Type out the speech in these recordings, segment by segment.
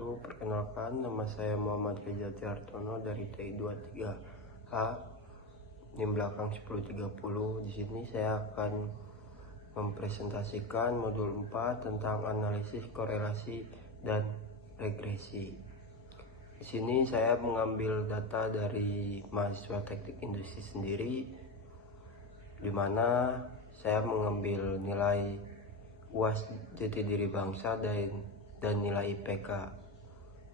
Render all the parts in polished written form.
wabarakatuh. Perkenalkan, nama saya Muhammad Rizati Hartono dari TI23H, NIM belakang 1030. Di sini saya akan mempresentasikan modul 4 tentang analisis korelasi dan regresi. Di sini saya mengambil data dari mahasiswa teknik industri sendiri, di mana saya mengambil nilai UAS jati diri bangsa dan nilai IPK.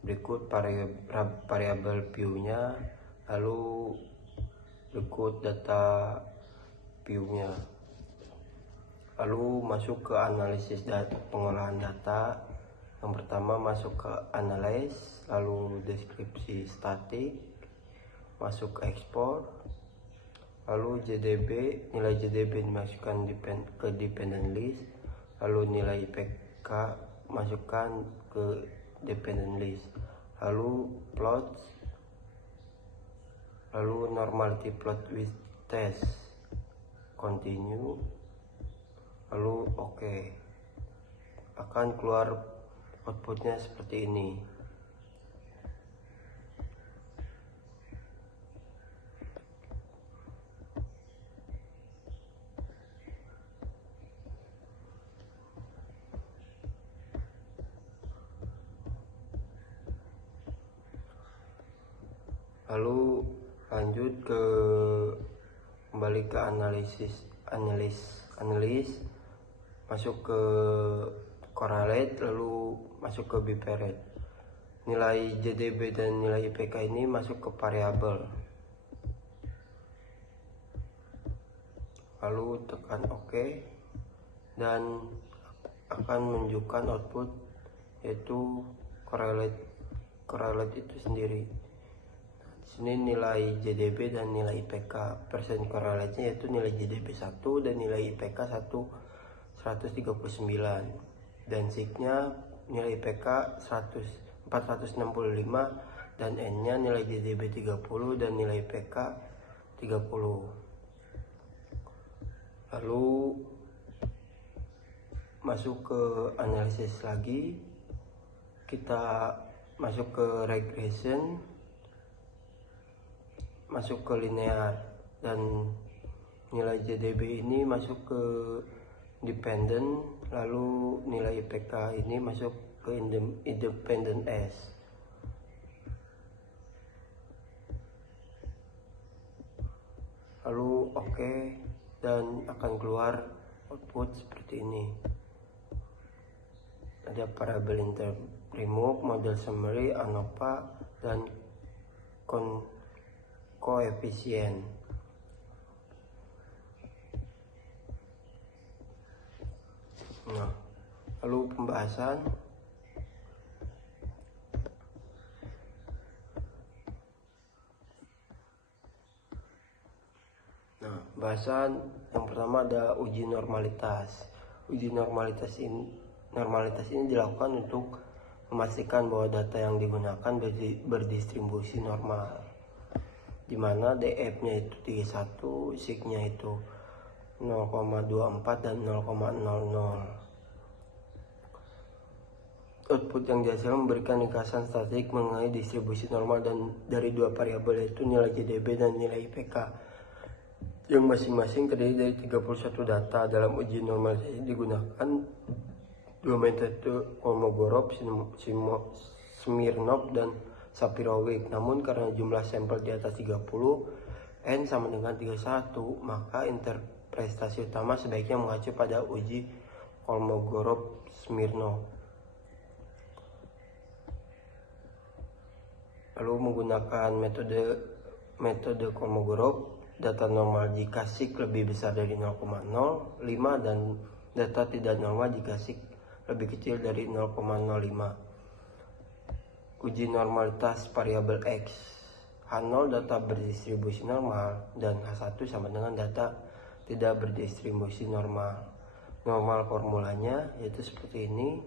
Berikut variabel view-nya, lalu berikut data view-nya. Lalu masuk ke analisis pengolahan data. Yang pertama masuk ke analyze, lalu deskripsi statik, masuk ke ekspor, lalu JDB, nilai JDB dimasukkan ke dependent list, lalu nilai IPK masukkan ke dependent list, lalu plot, lalu normality plot with test, continue, lalu oke. Akan keluar outputnya seperti ini. Lalu lanjut kembali ke analis, masuk ke correlate, lalu masuk ke biperet. Nilai JDB dan nilai IPK ini masuk ke variabel, lalu tekan OK dan akan menunjukkan output, yaitu correlate itu sendiri. Sini nilai JDB dan nilai IPK, persen korelasinya yaitu nilai JDB 1 dan nilai IPK 139, dan signya nilai IPK 465 dan N-nya nilai JDB 30 dan nilai IPK 30. Lalu masuk ke analisis lagi, kita masuk ke regression, masuk ke linear, dan nilai JDB ini masuk ke dependent, lalu nilai IPK ini masuk ke independent S. Lalu oke, dan akan keluar output seperti ini. Ada variabel inter remove, model summary, ANOVA, dan koefisien. Nah, lalu pembahasan. Bahasan yang pertama ada uji normalitas. Uji normalitas ini dilakukan untuk memastikan bahwa data yang digunakan berdistribusi normal, di mana DF-nya itu 31, sig-nya itu 0,24 dan 0,00. Output yang dihasilkan memberikan ringkasan statistik mengenai distribusi normal dan dari dua variabel, yaitu nilai JDB dan nilai IPK, yang masing-masing terdiri dari 31 data. Dalam uji normalisasi digunakan dua metode Kolmogorov, Smirnov, dan Shapirovic. Namun karena jumlah sampel di atas 30, N sama dengan 31, maka interpretasi utama sebaiknya mengacu pada uji Kolmogorov-Smirnov. Lalu menggunakan metode Kolmogorov, data normal jika sig lebih besar dari 0,05 dan data tidak normal jika sig lebih kecil dari 0,05. Uji normalitas variabel X. H0 data berdistribusi normal dan H1 sama dengan data tidak berdistribusi normal. Normal formulanya yaitu seperti ini.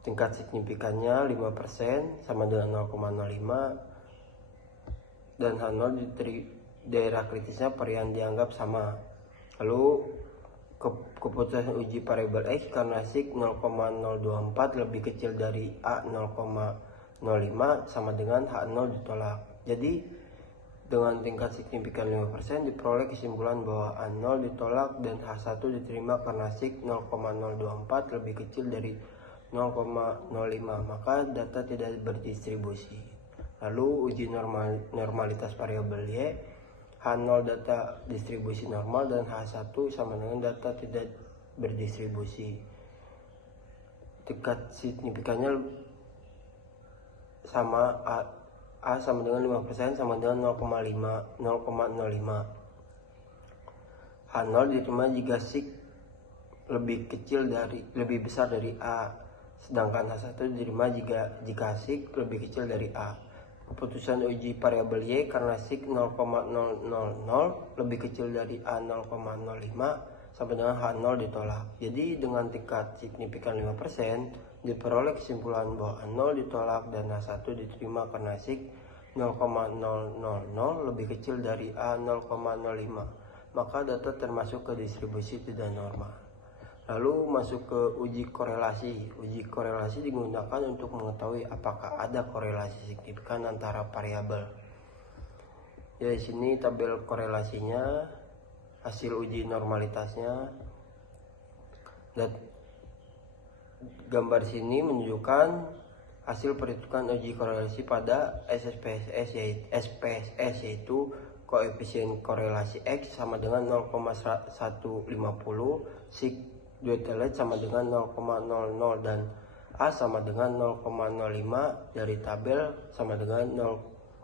Tingkat signifikannya 5% sama dengan 0,05, dan H0 daerah kritisnya varian dianggap sama. Lalu keputusan uji variabel X karena SIG 0,024 lebih kecil dari A 0,05 sama dengan H0 ditolak. Jadi dengan tingkat signifikan 5% diperoleh kesimpulan bahwa A0 ditolak dan H1 diterima karena SIG 0,024 lebih kecil dari 0,05, maka data tidak berdistribusi. Lalu uji normalitas variabel Y, H0 data distribusi normal dan H1 sama dengan data tidak berdistribusi. Tingkat signifikannya sama A sama dengan 5% sama dengan 0,05. H0 diterima jika SIG lebih besar dari A, sedangkan H1 diterima jika SIG lebih kecil dari A. Keputusan uji variabel Y karena SIG 0,000 lebih kecil dari A 0,05 sampai dengan H0 ditolak. Jadi dengan tingkat signifikan 5% diperoleh kesimpulan bahwa A0 ditolak dan H1 diterima karena SIG 0,000 lebih kecil dari A 0,05. Maka data termasuk ke distribusi tidak normal. Lalu masuk ke uji korelasi. Uji korelasi digunakan untuk mengetahui apakah ada korelasi signifikan antara variabel. Ya, di sini tabel korelasinya, hasil uji normalitasnya. Dan gambar sini menunjukkan hasil perhitungan uji korelasi pada SPSS yaitu koefisien korelasi X sama dengan 0,150, SIG duetelet sama dengan 0,00 dan A sama dengan 0,05 dari tabel sama dengan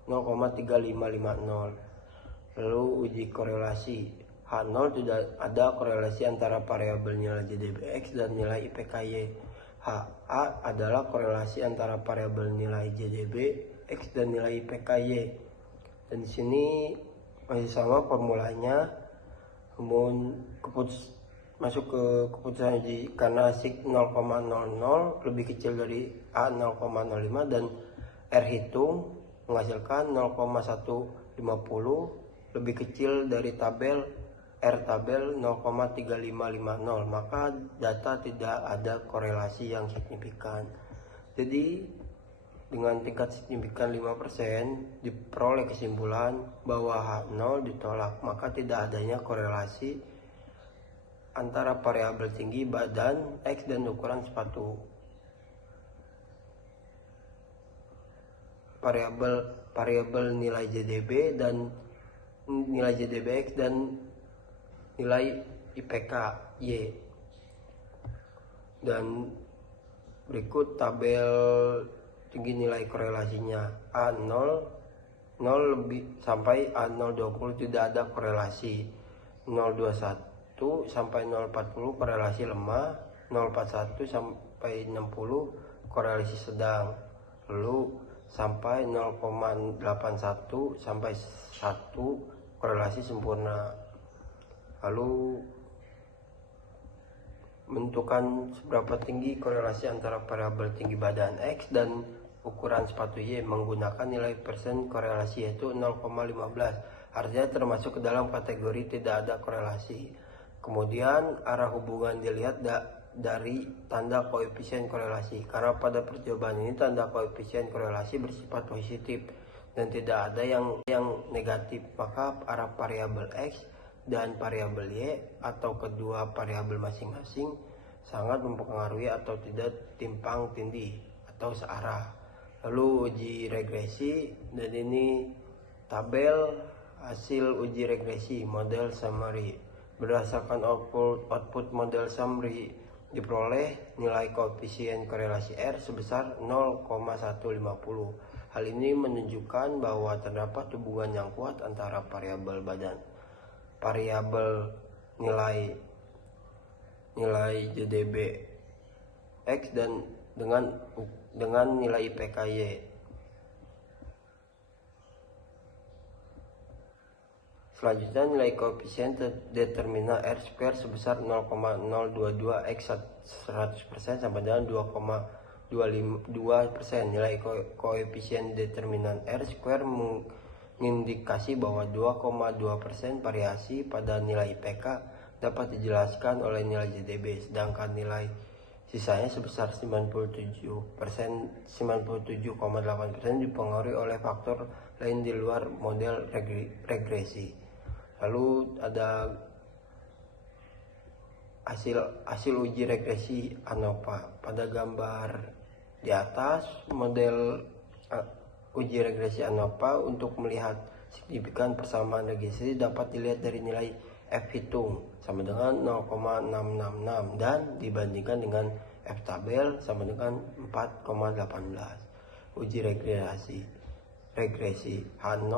0,3550. Lalu uji korelasi H0 tidak ada korelasi antara variabel nilai JDBX dan nilai IPKY. HA adalah korelasi antara variabel nilai JDBX dan nilai IPKY. Dan di sini masih sama formulanya, namun masuk ke keputusan uji karena SIG 0,00 lebih kecil dari A 0,05 dan R hitung menghasilkan 0,150 lebih kecil dari tabel R tabel 0,3550, maka data tidak ada korelasi yang signifikan. Jadi dengan tingkat signifikan 5% diperoleh kesimpulan bahwa H0 ditolak, maka tidak adanya korelasi antara variabel tinggi badan X dan ukuran sepatu. Variabel nilai JDB dan nilai JDBX dan nilai IPK Y. Dan berikut tabel tinggi nilai korelasinya. A0 lebih sampai A020 tidak ada korelasi. 021 sampai 040 korelasi lemah, 041 sampai 60 korelasi sedang, lalu sampai 0,81 sampai 1 korelasi sempurna. Lalu menentukan seberapa tinggi korelasi antara variabel tinggi badan X dan ukuran sepatu Y menggunakan nilai persen korelasi yaitu 0,15, artinya termasuk ke dalam kategori tidak ada korelasi. Kemudian arah hubungan dilihat dari tanda koefisien korelasi, karena pada percobaan ini tanda koefisien korelasi bersifat positif dan tidak ada yang negatif, maka arah variabel X dan variabel Y atau kedua variabel masing-masing sangat mempengaruhi atau tidak timpang tindih atau searah. Lalu uji regresi, dan ini tabel hasil uji regresi model summary. Berdasarkan output model summary diperoleh nilai koefisien korelasi R sebesar 0,150. Hal ini menunjukkan bahwa terdapat hubungan yang kuat antara variabel nilai JDB X dan dengan nilai IPKY. Selanjutnya nilai koefisien determinan R square sebesar 0,022 X 100% sama dengan 2,22%. Nilai koefisien determinan R square mengindikasi bahwa 2,2% variasi pada nilai IPK dapat dijelaskan oleh nilai JDB, sedangkan nilai sisanya sebesar 97,8% dipengaruhi oleh faktor lain di luar model regresi. Lalu ada hasil uji regresi ANOVA. Pada gambar di atas, model uji regresi ANOVA untuk melihat signifikan persamaan regresi dapat dilihat dari nilai F hitung sama dengan 0,666 dan dibandingkan dengan F tabel sama dengan 4,18. Uji regresi H0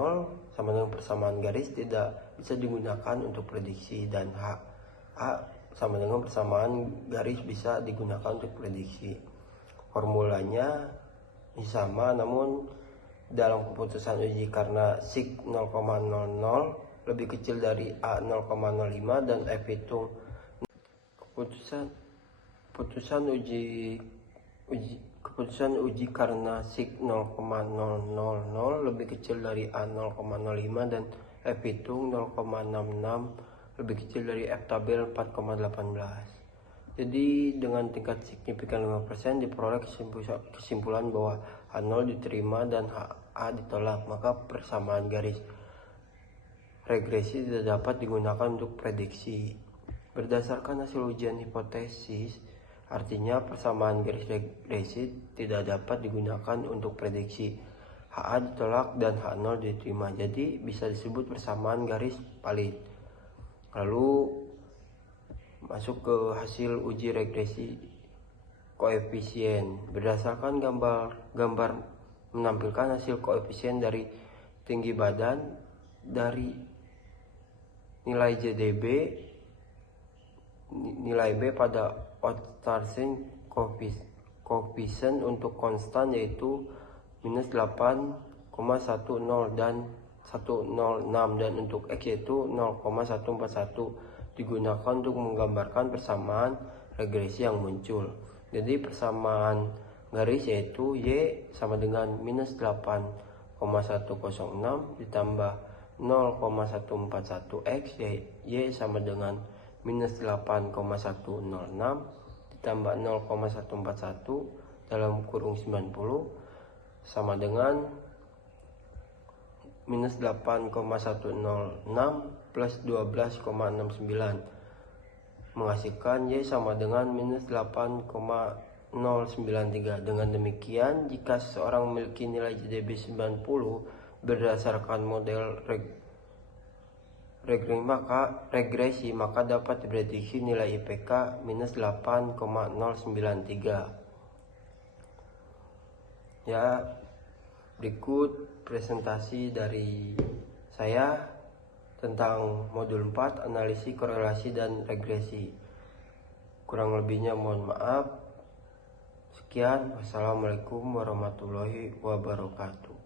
sama dengan persamaan garis tidak bisa digunakan untuk prediksi, dan H sama dengan persamaan garis bisa digunakan untuk prediksi. Formulanya sama, namun dalam keputusan uji karena sig 0,00 lebih kecil dari A 0,05 dan F hitung keputusan uji karena sig 0,000 lebih kecil dari A 0,05 dan F hitung 0,66 lebih kecil dari F tabel 4,18. Jadi dengan tingkat signifikan 5% diperoleh kesimpulan bahwa H0 diterima dan HA ditolak, maka persamaan garis regresi tidak dapat digunakan untuk prediksi. Berdasarkan hasil ujian hipotesis, artinya persamaan garis regresi tidak dapat digunakan untuk prediksi. HA ditolak dan H0 diterima, jadi bisa disebut persamaan garis valid. Lalu masuk ke hasil uji regresi koefisien. Berdasarkan gambar menampilkan hasil koefisien dari tinggi badan, dari nilai JDB, nilai B pada Ostarseen koefisien untuk konstan yaitu minus 8,10 dan 106, dan untuk X yaitu 0,141 digunakan untuk menggambarkan persamaan regresi yang muncul. Jadi persamaan garis yaitu Y sama dengan minus 8,106 ditambah 0,141 X, Y sama dengan minus 8,106 ditambah 0,141 dalam kurung 90 sama dengan minus 8,106 plus 12,69 menghasilkan Y sama dengan minus 8,093. Dengan demikian, jika seseorang memiliki nilai JDB 90 berdasarkan model regresi, maka dapat diprediksi nilai IPK minus 8,093. Ya, berikut presentasi dari saya tentang modul 4 analisis korelasi dan regresi. Kurang lebihnya mohon maaf. Sekian, wassalamualaikum warahmatullahi wabarakatuh.